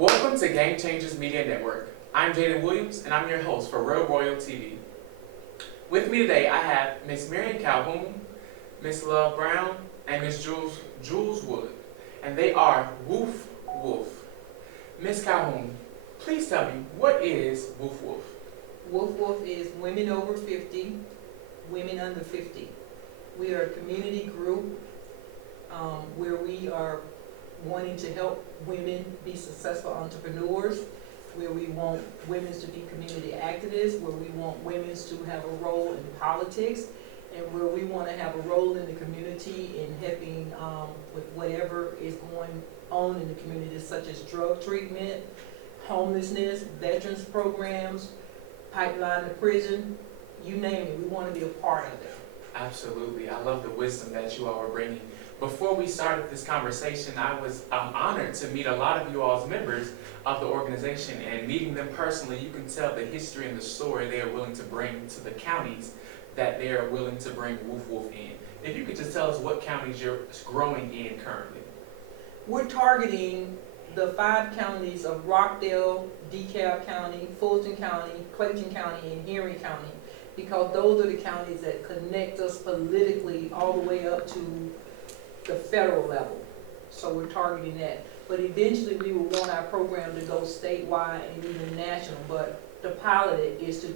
Welcome to Game Changers Media Network. I'm Jayden Williams, and I'm your host for Real Royal TV. With me today, I have Miss Marion Calhoun, Miss Love Brown, and Miss Jules Wood, and they are WOF-WUF. Miss Calhoun, please tell me, what is WOF-WUF? WOF-WUF is women over 50, women under 50. We are a community group where we are wanting to help women be successful entrepreneurs, where we want women to be community activists, where we want women to have a role in politics, and where we want to have a role in the community in helping with whatever is going on in the community, such as drug treatment, homelessness, veterans programs, pipeline to prison, you name it, we want to be a part of it. Absolutely. I love the wisdom that you all are bringing. Before we started this conversation, I was honored to meet a lot of you all's members of the organization, and meeting them personally, you can tell the history and the story they are willing to bring to the counties that they are willing to bring WOF-WUF in. If you could just tell us what counties you're growing in currently. We're targeting the 5 counties of Rockdale, DeKalb County, Fulton County, Clayton County, and Henry County, because those are the counties that connect us politically all the way up to the federal level. So we're targeting that. But eventually we will want our program to go statewide and even national. But the pilot is to,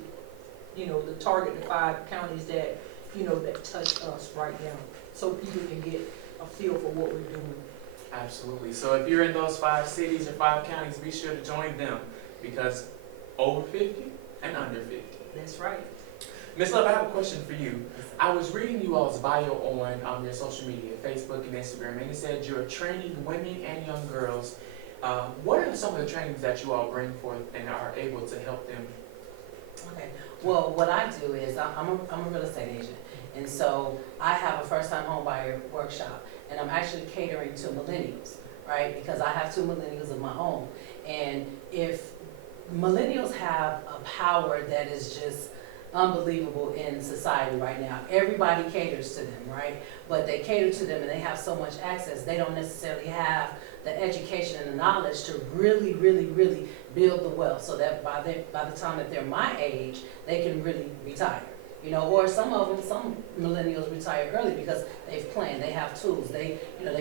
to target the 5 counties that, that touch us right now, so people can get a feel for what we're doing. Absolutely. So if you're in those 5 cities or 5 counties, be sure to join them, because over 50 and under 50. That's right. Ms. Love, I have a question for you. I was reading you all's bio on your social media, Facebook and Instagram, and it said you're training women and young girls. What are some of the trainings that you all bring forth and are able to help them? Okay. Well, what I do is I'm a real estate agent, and so I have a first-time home buyer workshop, and I'm actually catering to millennials, right? Because I have 2 millennials of my own, and if millennials have a power that is just unbelievable in society right now. Everybody caters to them, right? But they cater to them and they have so much access, they don't necessarily have the education and the knowledge to really build the wealth, so that by the time that they're my age, they can really retire. Or some millennials retire early because they've planned, they have tools, they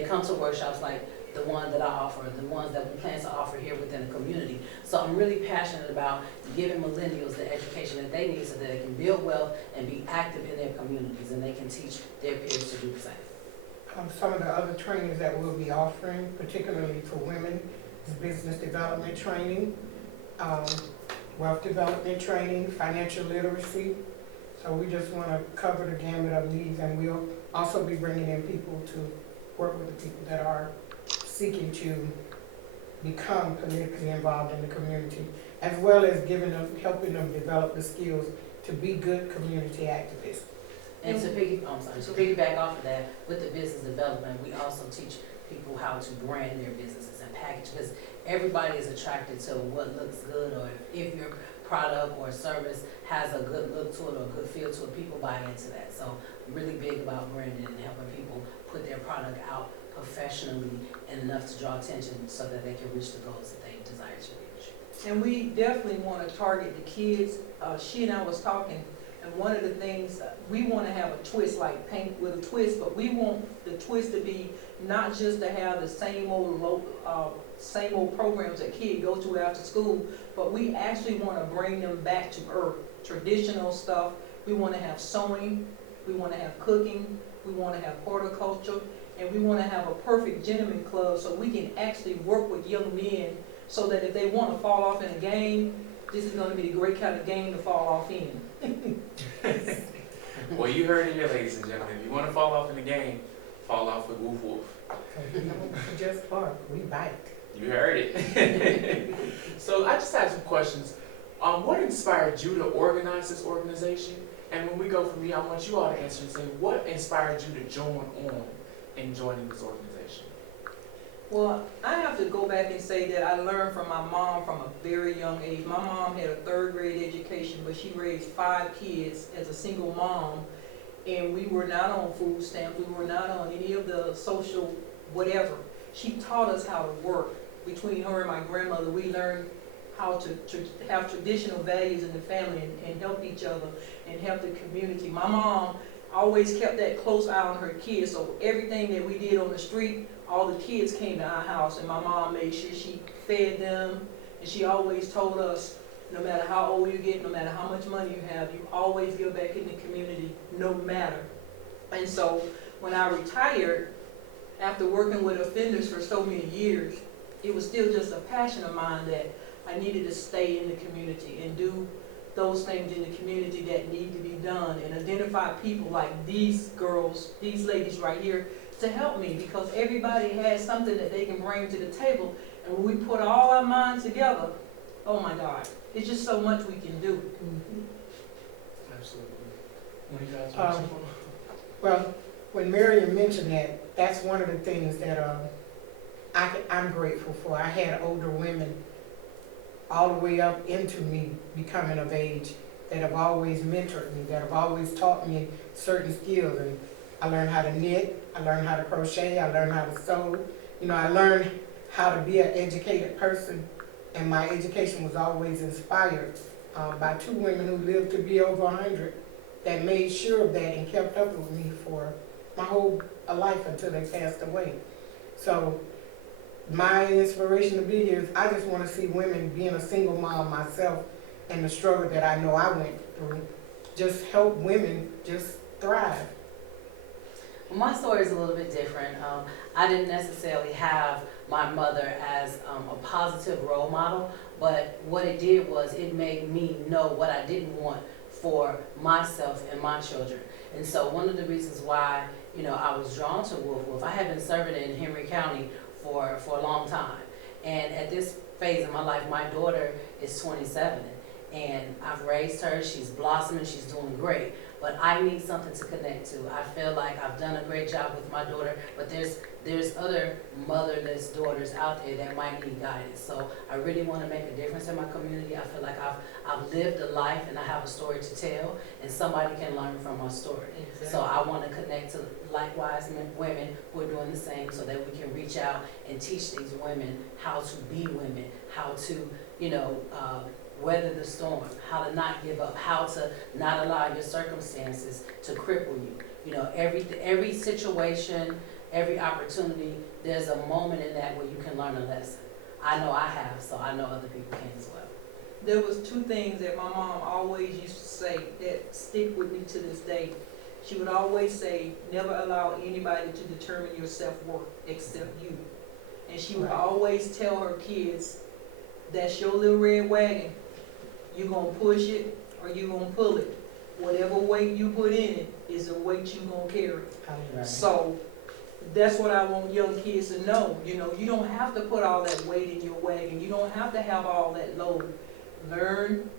come to workshops like the one that I offer, the ones that we plan to offer here within the community. So I'm really passionate about giving millennials the education that they need so that they can build wealth and be active in their communities, and they can teach their peers to do the same. Some of the other trainings that we'll be offering, particularly for women, is business development training, wealth development training, financial literacy. So we just want to cover the gamut of these, and we'll also be bringing in people to work with the people that are seeking to become politically involved in the community, as well as helping them develop the skills to be good community activists. And to piggyback off of that, with the business development, we also teach people how to brand their businesses and package, because everybody is attracted to what looks good, or if your product or service has a good look to it or a good feel to it, people buy into that. So I'm really big about branding and helping people put their product out professionally and enough to draw attention so that they can reach the goals that they desire to reach. And we definitely want to target the kids. She and I was talking, and one of the things, we want to have a twist, like Paint with a Twist, but we want the twist to be not just to have the same old programs that kids go to after school, but we actually want to bring them back to earth, traditional stuff. We want to have sewing, we want to have cooking, we want to have horticulture, and we want to have a perfect gentleman club so we can actually work with young men, so that if they want to fall off in a game, this is going to be a great kind of game to fall off in. Well, you heard it here, ladies and gentlemen. If you want to fall off in the game, fall off with WOF-WUF. We don't just bark, we bite. You heard it. So I just had some questions. What inspired you to organize this organization? And when we go from here, I want you all to answer and say, what inspired you to join on in joining this organization? Well, I have to go back and say that I learned from my mom from a very young age. My mom had a 3rd grade education, but she raised 5 kids as a single mom, and we were not on food stamps. We were not on any of the social whatever. She taught us how to work. between her and my grandmother, we learned how to have traditional values in the family and help each other and help the community. My mom always kept that close eye on her kids, so everything that we did on the street, all the kids came to our house, and my mom made sure she fed them, and she always told us, no matter how old you get, no matter how much money you have, you always give back in the community, no matter. And so when I retired, after working with offenders for so many years, it was still just a passion of mine that I needed to stay in the community and do those things in the community that need to be done, and identify people like these girls, these ladies right here, to help me, because everybody has something that they can bring to the table, and when we put all our minds together, oh my God, it's just so much we can do. Absolutely. What do you guys want to say? Well, when Miriam mentioned that, that's one of the things that I'm grateful for. I had older women all the way up into me becoming of age that have always mentored me, that have always taught me certain skills. And I learned how to knit, I learned how to crochet, I learned how to sew. You know, I learned how to be an educated person, and my education was always inspired by two women who lived to be over 100 that made sure of that and kept up with me for my whole life until they passed away. So my inspiration to be here is I just want to see women, being a single mom myself and the struggle that I know I went through, just help women just thrive. Well, my story is a little bit different. I didn't necessarily have my mother as a positive role model, but what it did was it made me know what I didn't want for myself and my children. And so one of the reasons why, you know, I was drawn to WOF-WUF, I had been serving in Henry County for a long time. And at this phase in my life, my daughter is 27, and I've raised her, she's blossoming, she's doing great. But I need something to connect to. I feel like I've done a great job with my daughter, but there's other motherless daughters out there that might need guidance. So I really want to make a difference in my community. I feel like I've lived a life and I have a story to tell, and somebody can learn from my story. Exactly. So I want to connect to likewise women who are doing the same, so that we can reach out and teach these women how to be women, how to, you know, weather the storm, how to not give up, how to not allow your circumstances to cripple you. You know, every situation, every opportunity, there's a moment in that where you can learn a lesson. I know I have, so I know other people can as well. There was two things that my mom always used to say that stick with me to this day. She would always say, never allow anybody to determine your self-worth except you. And she would always tell her kids, that's your little red wagon. You're gonna push it or you're gonna pull it. Whatever weight you put in it is the weight you're gonna carry. Right. So that's what I want young kids to know. You know, you don't have to put all that weight in your wagon. You don't have to have all that load. Learn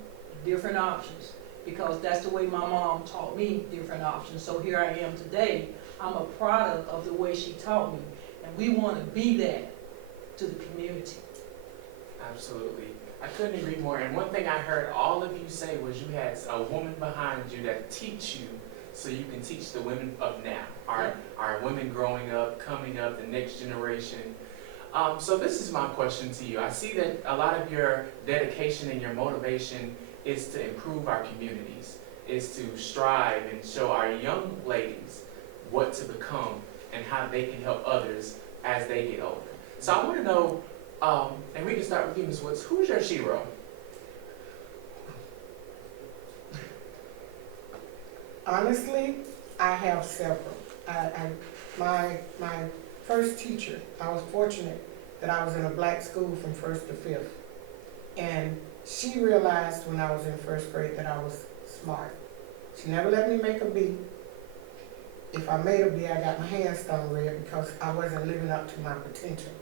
different options, because that's the way my mom taught me different options. So here I am today. I'm a product of the way she taught me. And we want to be that to the community. Absolutely. I couldn't agree more. And one thing I heard all of you say was you had a woman behind you that teach you so you can teach the women of now, our women growing up, coming up, the next generation. So this is my question to you. I see that a lot of your dedication and your motivation is to improve our communities, is to strive and show our young ladies what to become and how they can help others as they get older. So I want to know, and we can start with you, Ms. Woods, who's your shero? Honestly, I have several. My first teacher, I was fortunate that I was in a black school from 1st to 5th. And she realized when I was in 1st grade that I was smart. She never let me make a B. If I made a B, I got my hands stung red because I wasn't living up to my potential.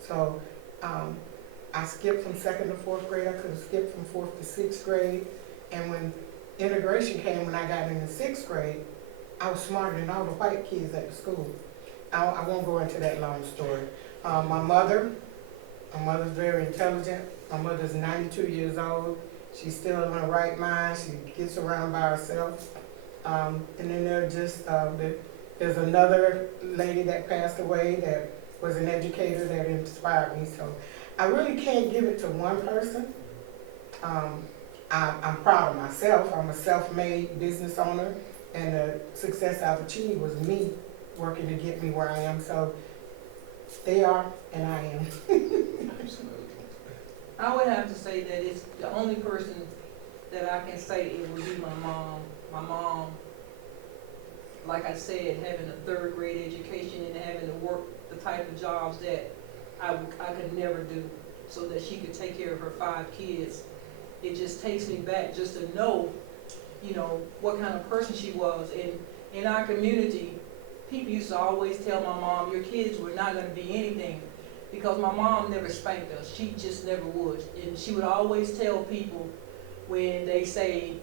So I skipped from 2nd to 4th grade. I could have skipped from 4th to 6th grade. And when integration came, when I got into 6th grade, I was smarter than all the white kids at the school. I won't go into that long story. My mother's very intelligent. My mother's 92 years old. She's still in her right mind. She gets around by herself. And then there's another lady that passed away that was an educator that inspired me. So I really can't give it to one person. I'm proud of myself. I'm a self-made business owner, and the success I've achieved was me working to get me where I am. So they are, and I am. Absolutely. I would have to say that it's the only person that I can say it would be my mom. My mom, like I said, having a 3rd grade education and having to work the type of jobs that I could never do, so that she could take care of her 5 kids. It just takes me back just to know, you know, what kind of person she was. And in our community, people used to always tell my mom, your kids were not going to be anything, because my mom never spanked us. She just never would. And she would always tell people when they say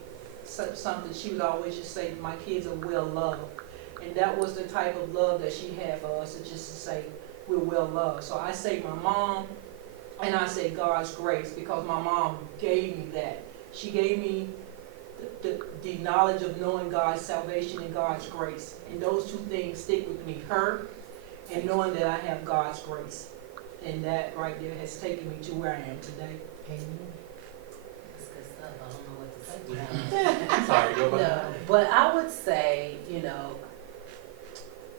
something, she would always just say, my kids are well loved. And that was the type of love that she had for us, just to say we're well loved. So I say my mom, and I say God's grace, because my mom gave me that. She gave me the knowledge of knowing God's salvation and God's grace. And those 2 things stick with me, her and knowing that I have God's grace. And that right there has taken me to where I am today. That's good stuff. I don't know what to say. Sorry, go No, back. but I would say, you know,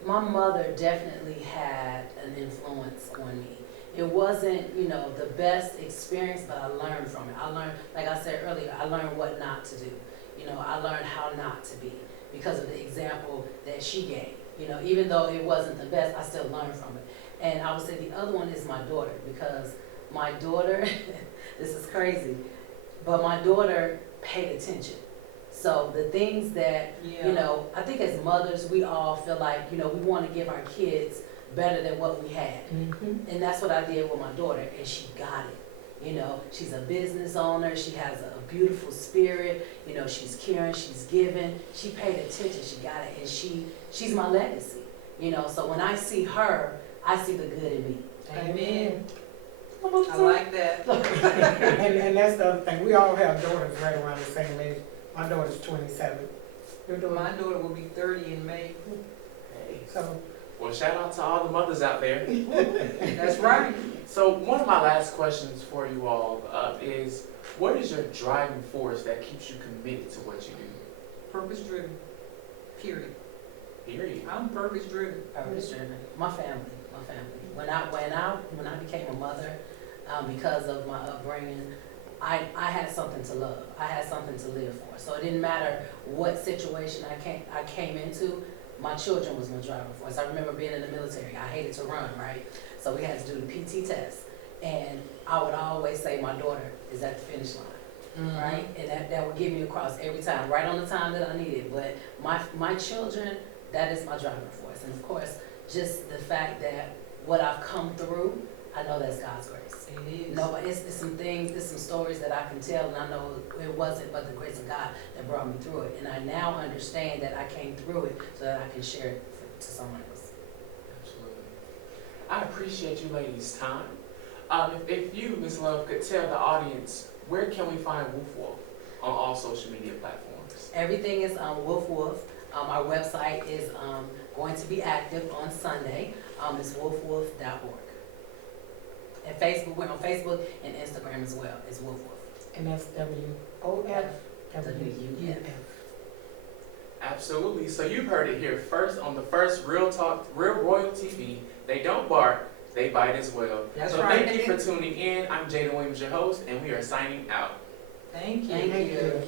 my mother definitely had an influence on me. It wasn't, you know, the best experience, but I learned from it. I learned, like I said earlier, I learned what not to do. You know, I learned how not to be because of the example that she gave. You know, even though it wasn't the best, I still learned from it. And I would say the other one is my daughter, because my daughter, this is crazy, but my daughter paid attention. So the things that, Yeah. you know, I think as mothers, we all feel like, you know, we want to give our kids better than what we had. And that's what I did with my daughter, and she got it. You know, she's a business owner, she has a beautiful spirit, you know, she's caring, she's giving, she paid attention, she got it, and she's my legacy. You know, so when I see her, I see the good in me. Amen. I like that. And that's the other thing. We all have daughters right around the same age. My daughter's 27. Your daughter? My daughter will be 30 in May. Hey. So, Well, shout out to all the mothers out there. That's right. So one of my last questions for you all is, what is your driving force that keeps you committed to what you do? Purpose driven. Period. Period. I'm purpose driven. Purpose driven. My family. When I became a mother, because of my upbringing, I had something to love. I had something to live for. So it didn't matter what situation I came into. My children was my driving force. I remember being in the military. I hated to run, right? So we had to do the PT test, and I would always say my daughter is at the finish line. Right? And that would get me across every time, right on the time that I needed. But my children, that is my driving force. And of course, just the fact that what I've come through, I know that's God's grace. It is. No, but it's some things, it's some stories that I can tell, and I know it wasn't but the grace of God that brought me through it. And I now understand that I came through it so that I can share it to someone else. Absolutely. I appreciate you ladies' time. If you, Ms. Love, could tell the audience, where can we find WOF-WUF on all social media platforms? Everything is on WOF-WUF. Our website is going to be active on Sunday. It's WOFWUF.org. And Facebook, we're on Facebook and Instagram as well. It's WOF-WUF. and that's WOFWUF. Absolutely. So you've heard it here first on the first Real Talk, Real Royal TV. They don't bark, they bite as well. That's so right. Thank you for tuning in. I'm Jayden Williams, your host, and we are signing out. Thank you. Thank you.